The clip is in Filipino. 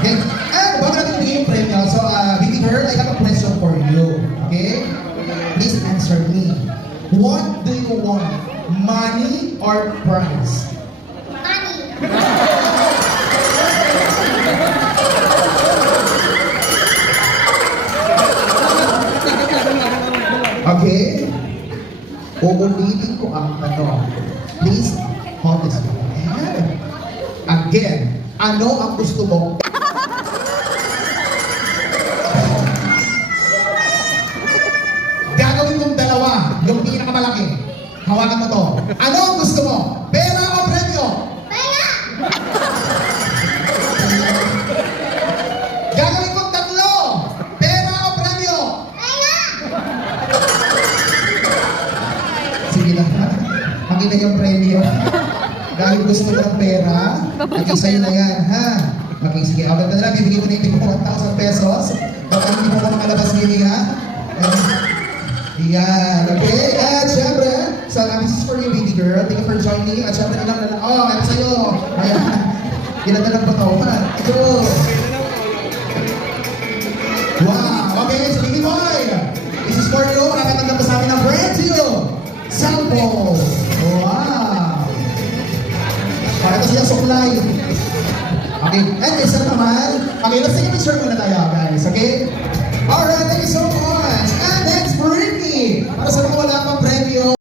Okay? And bago natin bigay yung premyo, so, baby girl, I have a question for you. Okay? Please answer me. What do you want? Money or prize? Okay? Uulitin ko ang tanong. Please, hold this one. Again, ano ang gusto mo? Gagawin kong dalawa, yung pinakamalaki. Hawakan mo to. Ano ang gusto mo? Pera o premyo? Pera! Gagawin kong tatlo. Pera o premyo? Pera! Sige na. Makita yung premyo. Dahil gusto mo ng pera, maging sa'yo na yan, ha? Maging sige, abad na lang, bibigyan ko na yung 1,000 pesos. Baka hindi mo ko makalabas gini, ha? Yan, okay? At syempre, so this is for you, baby girl. Thank you for joining. At syempre, ilang na lang. Oh, meron sa'yo. Ayan. Ilan na lang ba ito? 1, 2. Wow, okay, so baby boy. This is for you. Makakatanggap ko sa amin ng brand new cellphone. Wow.